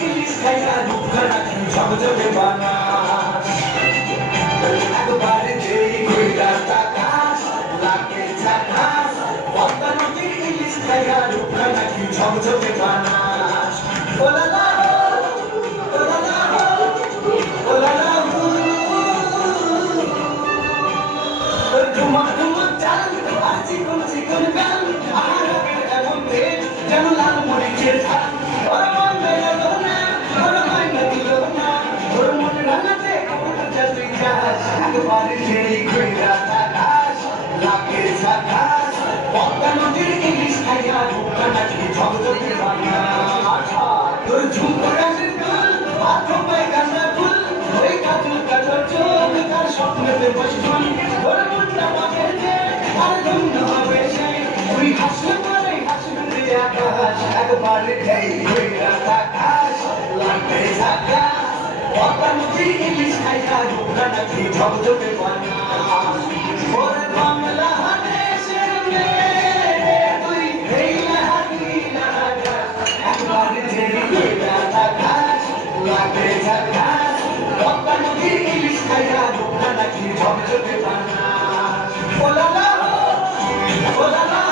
ইলিশ খাইয়া রূপখানা কি ঝকঝকে বানা একবারে যেই ঘুইরা তাকাস লাগে ঝাকাস পদ্মা নদীর ইলিশ খাইয়া রূপখানা কি ঝকঝকে বানাস ওলালা ওলালা ওলালা ঠুমক ঠুমক চাল আর চিকন চিকন গাল আর এমন পেট যেন লাল মরিচের ঝাল ওর মন মেলো না ওর মাইনা দিল না ওর মন রাঙাতে ওটা তুই যাস একবারে যেই ঘুইরা তাকাস লাগে ঝাকাস পদ্মা নদীর ইলিশ খাইয়া রূপখানা কি ঝকঝকে বানাস তোর ঝুমকো গাছের ফুল মাথম পায় গাঁদা ফুল ওই কাজল কাজল চোখ তার স্বপ্নেতে বসবন ওর মনটা মাখেছে আর ধন্য হবে সেই তুই হাসলে পরে হাসবে রে আকাশ একবারে যেই ঘুইরা তাকাস লাগে ঝাকাস পদ্মা নদীর ইলিশ খাইয়া রূপখানা কি ঝকঝকে বানাস ওরে বাংলা দেশের মেয়ে তুই এই লাহারি লাগা একবারে যেই ঘুইরা তাকাস লাগে ঝাকাস পদ্মা নদীর ইলিশ খাইয়া রূপখানা কি ঝকঝকে বানাস ওলালা ওলালা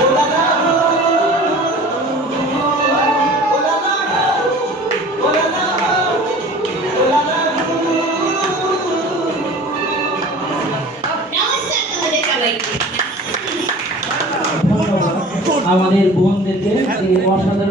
ওলালা ওলালা ওলালা নমস্কার তোমাদের সবাইকে। ধন্যবাদ আমাদের বোনদেরকে এই অসাধারণ